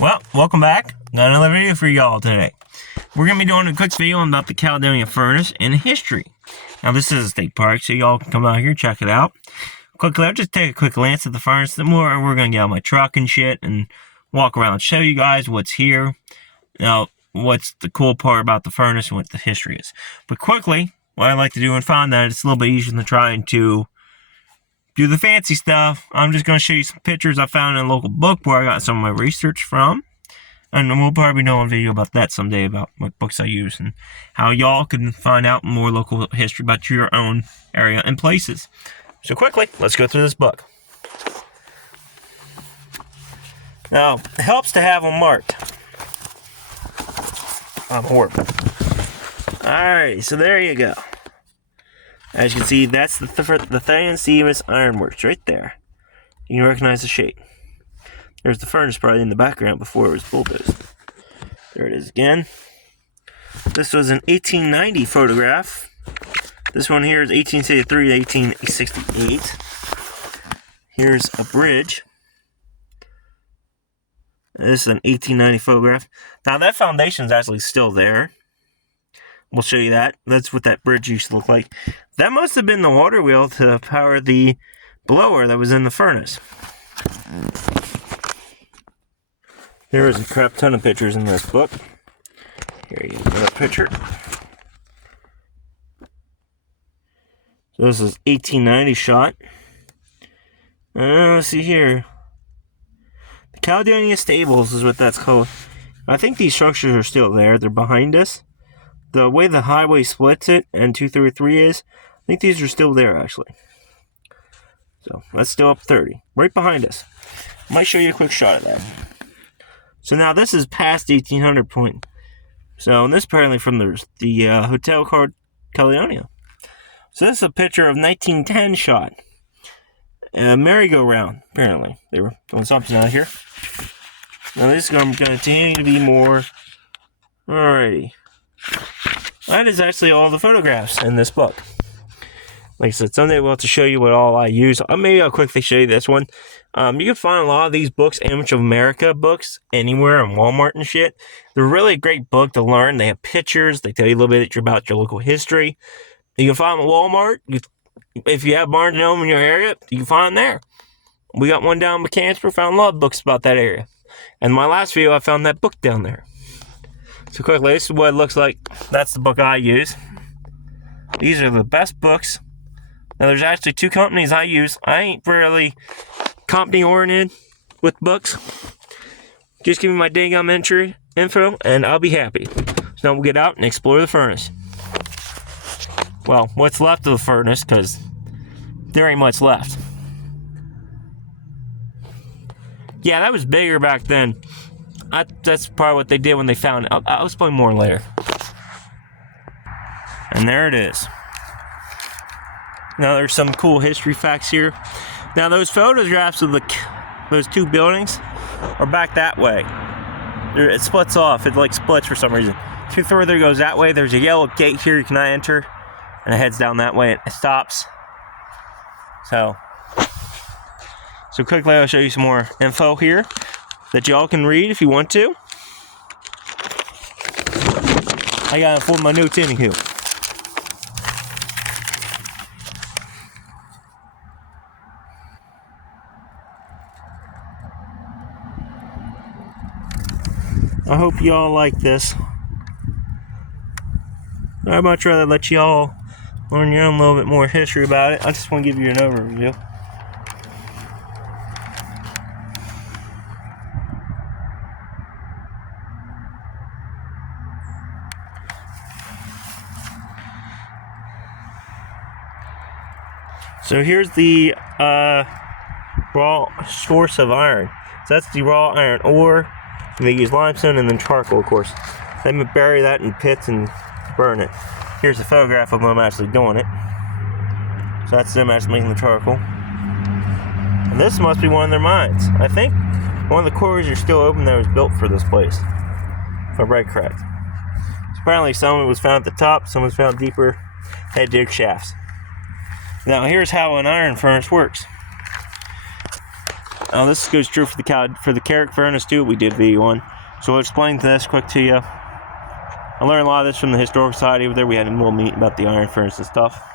Well, welcome back. Got another video for y'all today. We're going to be doing a quick video about the Caledonia furnace and history. Now, this is a state park, so y'all can come out here, check it out. Quickly, I'll just take a quick glance at the furnace. Then we're going to get out my truck and shit and walk around and show you guys what's here. Now, what's the cool part about the furnace and what the history is. But quickly, what I like to do and find that it's a little bit easier than trying to do the fancy stuff. I'm just going to show you some pictures I found in a local book where I got some of my research from. And we'll probably do a video about that someday, about what books I use and how y'all can find out more local history about your own area and places. So quickly, let's go through this book. Now, it helps to have them marked. I'm horrible. Alright, so there you go. As you can see, that's the Thane Stevens Ironworks right there. You can recognize the shape. There's the furnace probably in the background before it was bulldozed. There it is again. This was an 1890 photograph. This one here is 1863 to 1868. Here's a bridge. This is an 1890 photograph. Now that foundation is actually still there. We'll show you that. That's what that bridge used to look like. That must have been the water wheel to power the blower that was in the furnace. There is a crap ton of pictures in this book. Here you go, a picture. So this is 1890 shot. Let's see here. The Caledonia Stables is what that's called. I think these structures are still there. They're behind us. The way the highway splits it and 233 is, I think these are still there actually. So that's still up 30, right behind us. I might show you a quick shot of that. So now this is past 1800 point. So this apparently from the hotel called Caledonia. So this is a picture of 1910 shot. A merry-go-round, apparently. They were doing something out here. Now this is going to continue to be more. Alrighty. That is actually all the photographs in this book. Like I said, someday we'll have to show you what all I use. Maybe I'll quickly show you this one. You can find a lot of these books, Image of America books, anywhere in Walmart and shit. They're really a great book to learn. They have pictures. They tell you a little bit about your local history. You can find them at Walmart. If you have Barnes & Noble in your area, you can find them there. We got one down in Mechanicsburg. Found a lot of books about that area. And in my last video, I found that book down there. So quickly, this is what it looks like. That's the book I use. These are the best books. Now, there's actually two companies I use. I ain't really company-oriented with books. Just give me my dang entry info, and I'll be happy. So now we'll get out and explore the furnace. Well, what's left of the furnace, because there ain't much left. Yeah, that was bigger back then. That's probably what they did when they found it. I'll explain more later. And there it is. Now there's some cool history facts here. Now those photographs of those two buildings are back that way. It splits off. It like splits for some reason. 2 further goes that way. There's a yellow gate here you cannot enter. And it heads down that way and it stops. So quickly I'll show you some more info here that y'all can read if you want to. I gotta fold my notes anywho. I hope y'all like this. I'd much rather let y'all learn your own little bit more history about it. I just want to give you an overview. So here's the raw source of iron. So that's the raw iron ore. And they use limestone and then charcoal, of course. They bury that in pits and burn it. Here's a photograph of them actually doing it. So that's them actually making the charcoal. And this must be one of their mines. I think one of the quarries are still open that was built for this place. If I read correct. So apparently some of it was found at the top, some was found deeper, had dig shafts. Now here's how an iron furnace works. Now this goes true for the Carrick furnace too. We did video on, so I'll explain this quick to you. I learned a lot of this from the Historical Society over there. We had a little meeting about the iron furnace and stuff.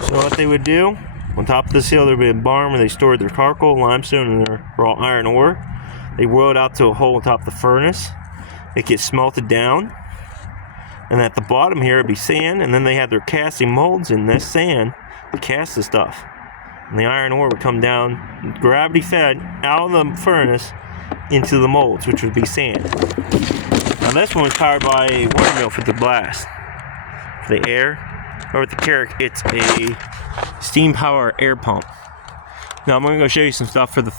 So what they would do, on top of this hill there would be a barn where they stored their charcoal, limestone, and their raw iron ore. They rolled out to a hole on top of the furnace. It gets smelted down. And at the bottom here would be sand, and then they had their casting molds in this sand to cast the stuff. And the iron ore would come down, gravity fed, out of the furnace into the molds, which would be sand. Now this one was powered by a water mill for the blast. For the air. Or with the Carrick, it's a steam power air pump. Now I'm going to go show you some stuff for the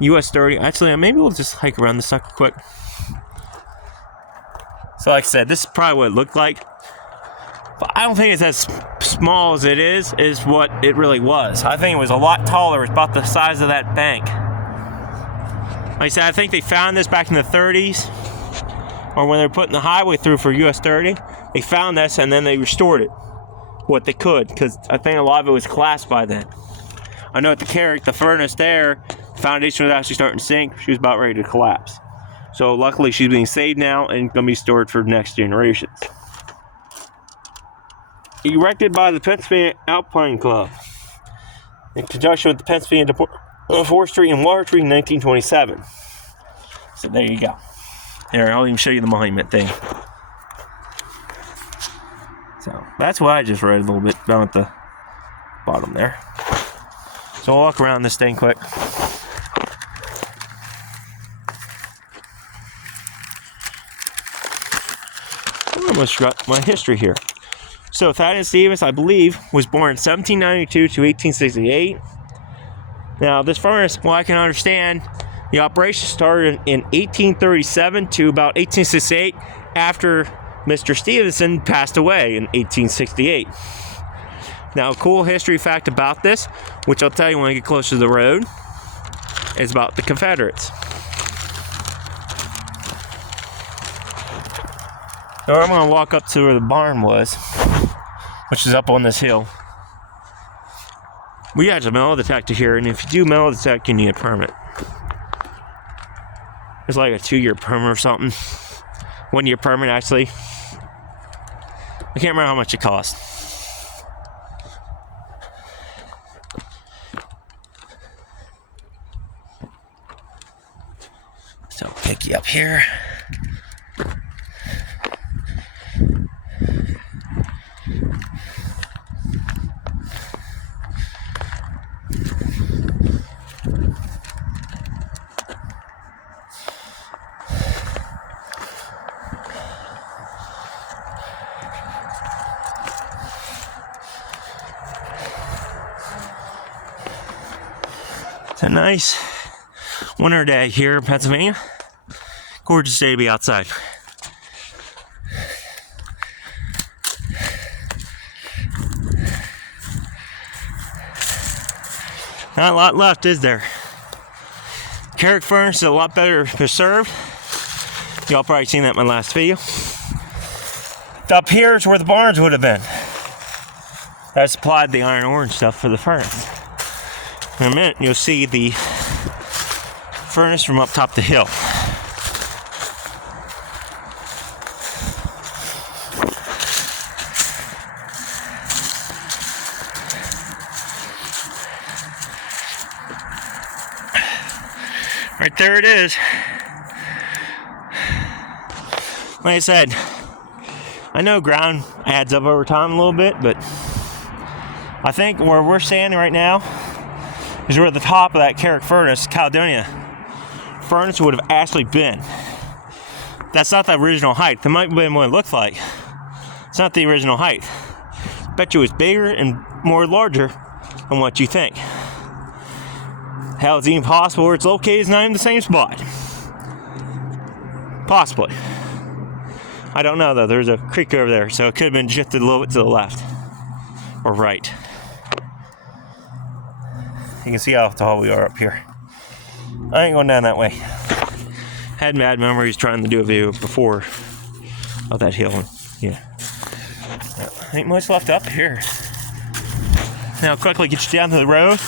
US 30. Actually, maybe we'll just hike around this sucker quick. So like I said, this is probably what it looked like. But I don't think it's as small as it is what it really was. I think it was a lot taller. It's about the size of that bank. Like I said, I think they found this back in the 30s. Or when they were putting the highway through for US 30. They found this and then they restored it. What they could. Because I think a lot of it was collapsed by then. I know at the Carrick, the furnace there, the foundation was actually starting to sink. She was about ready to collapse. So luckily she's being saved now and going to be stored for next generations. Erected by the Pennsylvania Alpine Club in conjunction with the Pennsylvania Forestry and Watertree in 1927. So there you go. Here, I'll even show you the monument thing. So that's what I just read a little bit down at the bottom there. So I'll walk around this thing quick. I almost forgot my history here. So Thaddeus Stevens, I believe, was born in 1792 to 1868. Now this furnace, well, I can understand, the operation started in 1837 to about 1868 after Mr. Stevenson passed away in 1868. Now, a cool history fact about this, which I'll tell you when I get closer to the road, is about the Confederates. So I'm going to walk up to where the barn was, which is up on this hill. We got a metal detector here, and if you do metal detect, you need a permit. It's like a 2-year permit or something. 1-year permit, actually. I can't remember how much it cost. So I'll pick you up here. It's a nice winter day here in Pennsylvania. Gorgeous day to be outside. Not a lot left, is there? Carrick furnace is a lot better preserved. Y'all probably seen that in my last video. Up here is where the barns would have been. That supplied the iron ore and stuff for the furnace. In a minute, you'll see the furnace from up top the hill. Right there it is. Like I said, I know ground adds up over time a little bit, but I think where we're standing right now is where the top of that Carrick furnace, Caledonia furnace, would have actually been. That's not the original height. That might have been what it looked like. It's not the original height. I bet you it was bigger and more larger than what you think. Hell, it's even possible where it's located is not in the same spot. Possibly. I don't know though. There's a creek over there, so it could have been shifted a little bit to the left or right. You can see how tall we are up here. I ain't going down that way. Had bad memories trying to do a video before of that hill. Yeah. Ain't much left up here. Now quickly get you down to the road.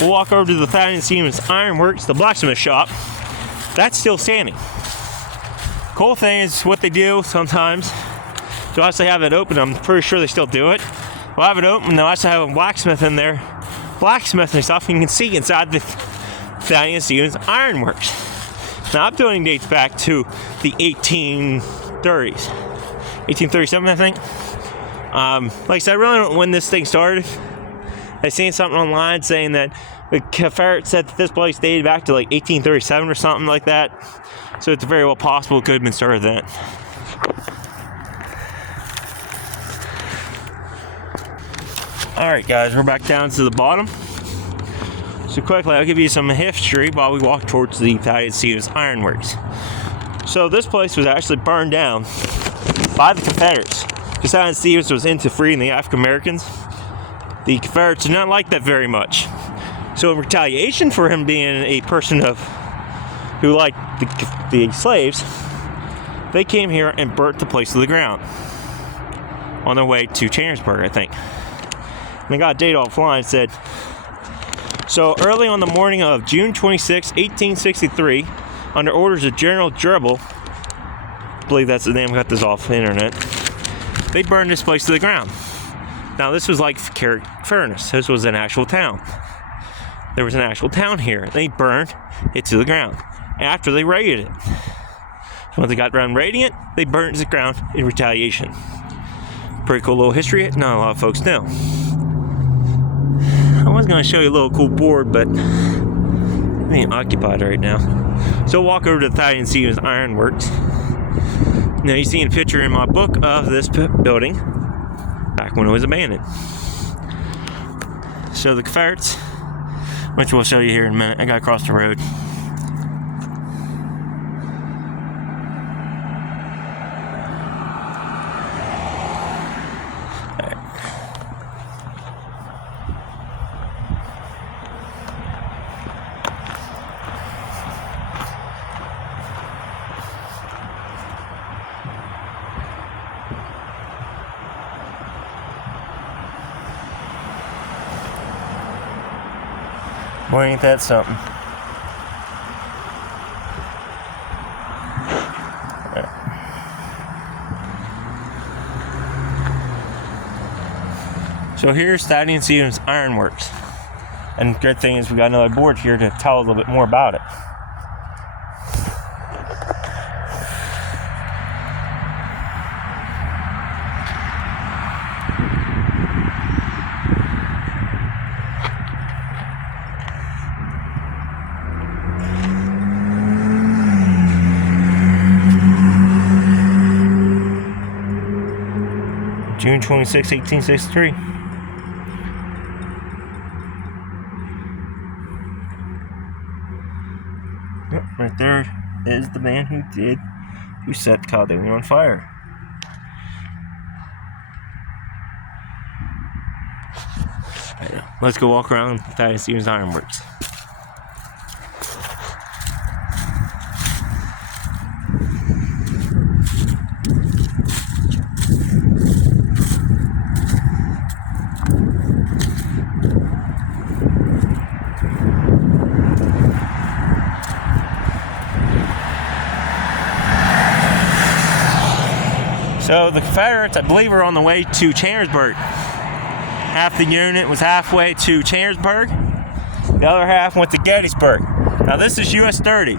We'll walk over to the Thaddeus Stevens Ironworks, the blacksmith shop. That's still standing. Cool thing is what they do sometimes. They'll actually have it open. I'm pretty sure they still do it. They'll have it open. They'll actually have a blacksmith in there, blacksmithing stuff. And you can see inside the Thaddeus Stevens Ironworks. Now, that building dates back to the 1830s, 1837, I think. Like I said, I really don't know when this thing started. I seen something online saying that the Confederate said that this place dated back to like 1837 or something like that. So it's very well possible it could have been started then. Alright guys, we're back down to the bottom. So quickly, I'll give you some history while we walk towards the Thaddeus Stevens Ironworks. So this place was actually burned down by the Confederates. Because Thaddeus Stevens was into freeing the African Americans. The Confederates did not like that very much. So in retaliation for him being a person who liked the slaves, they came here and burnt the place to the ground on their way to Chambersburg, I think. And they got a date offline, said, so early on the morning of June 26, 1863, under orders of General Jubal, I believe that's the name, I got this off the internet, they burned this place to the ground. Now this was like Furnace. This was an actual town. There was an actual town here. They burned it to the ground after they raided it. So when they got around raiding it, they burned it to the ground in retaliation. Pretty cool little history. Not a lot of folks know. I was going to show you a little cool board, but I ain't occupied right now. So walk over to the Thaddeus Stevens Ironworks. Now you see a picture in my book of this building back when it was abandoned. So the Confederates, which we'll show you here in a minute. I got across the road. Boy, ain't that something. So here's Thaddeus Stevens Ironworks. And the good thing is we got another board here to tell a little bit more about it. June 26, 1863. Yep, right there is the man who set Caledonia on fire. Right, let's go walk around Thaddeus Stevens Ironworks. So the Confederates, I believe, were on the way to Chambersburg. Half the unit was halfway to Chambersburg. The other half went to Gettysburg. Now this is US 30.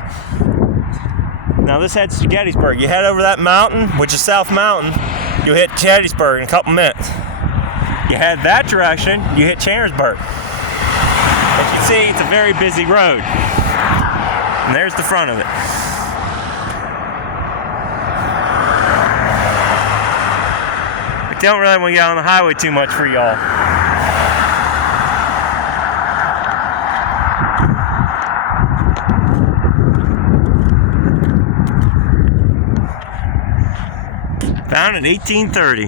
Now this heads to Gettysburg. You head over that mountain, which is South Mountain, you'll hit Gettysburg in a couple minutes. You head that direction, you hit Chambersburg. As you can see, it's a very busy road. And there's the front of it. Don't really want to get on the highway too much for y'all. down in 1830.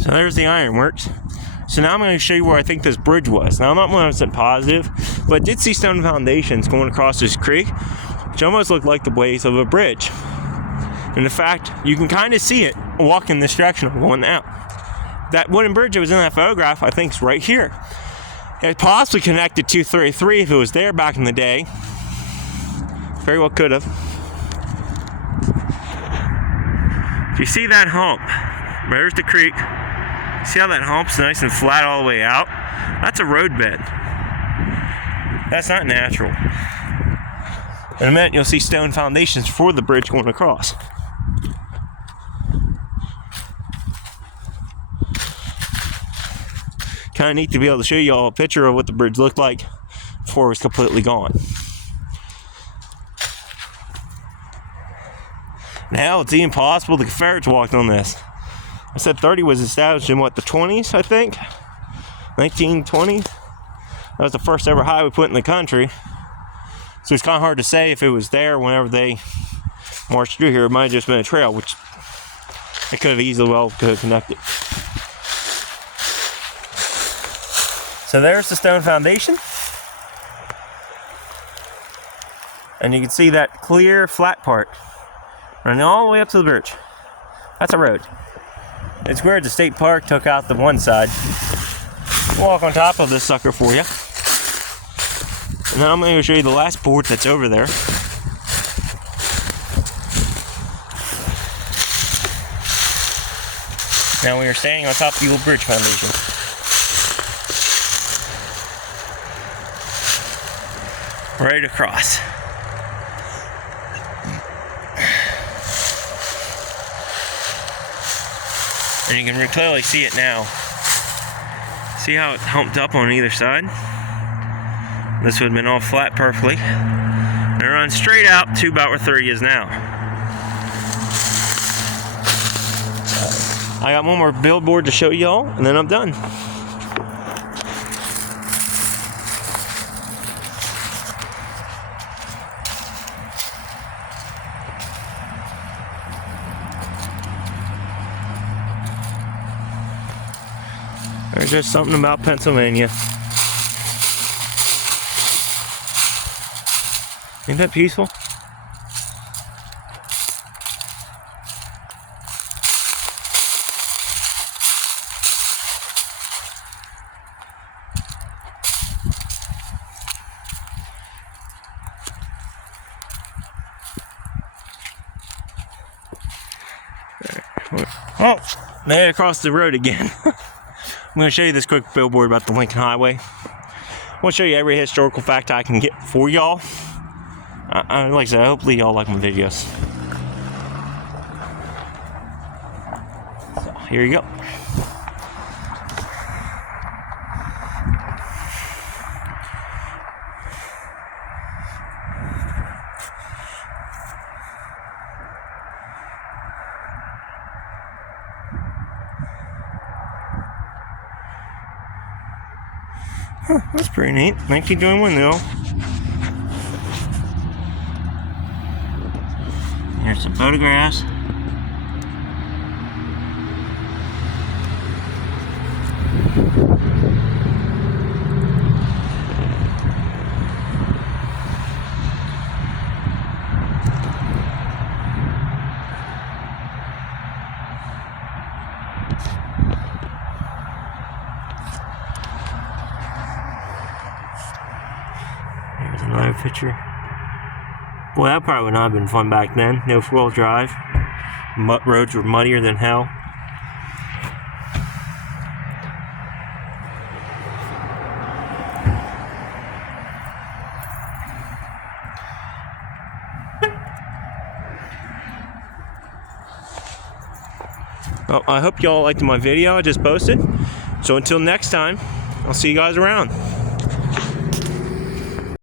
So there's the ironworks. So now I'm going to show you where I think this bridge was. Now I'm not 100% positive, but I did see stone foundations going across this creek, which almost looked like the blades of a bridge. And in fact, you can kind of see it walking this direction I'm going now. That wooden bridge that was in that photograph, I think, is right here. It possibly connected 233 if it was there back in the day. Very well could have. If you see that hump, there's the creek. See how that hump's nice and flat all the way out? That's a roadbed. That's not natural. In a minute, you'll see stone foundations for the bridge going across. Kind of neat to be able to show you all a picture of what the bridge looked like before it was completely gone. Now it's even possible the Confederates walked on this. I said 30 was established in what, the 20s, I think? 1920? That was the first ever highway put in the country. So it's kind of hard to say if it was there whenever they marched through here. It might have just been a trail, which it could have easily well could have connected. So there's the stone foundation. And you can see that clear, flat part running all the way up to the bridge. That's a road. It's weird the state park took out the one side. We'll walk on top of this sucker for you. And then I'm going to show you the last board that's over there. Now we are standing on top of the old bridge foundation. Ready to cross. And you can clearly see it now. See how it's humped up on either side? This would have been all flat perfectly. And it runs straight out to about where 30 is now. I got one more billboard to show y'all, and then I'm done. There's just something about Pennsylvania. Ain't that peaceful? Oh, they across the road again. I'm going to show you this quick billboard about the Lincoln Highway. I want to show you every historical fact I can get for y'all. Like I said, hopefully y'all like my videos. So, here you go. Huh, that's pretty neat. 1921 though. Here's some photographs. Here's another picture. Boy, that probably would not have been fun back then. No four-wheel drive. Roads were muddier than hell. Well, I hope y'all liked my video I just posted. So until next time, I'll see you guys around.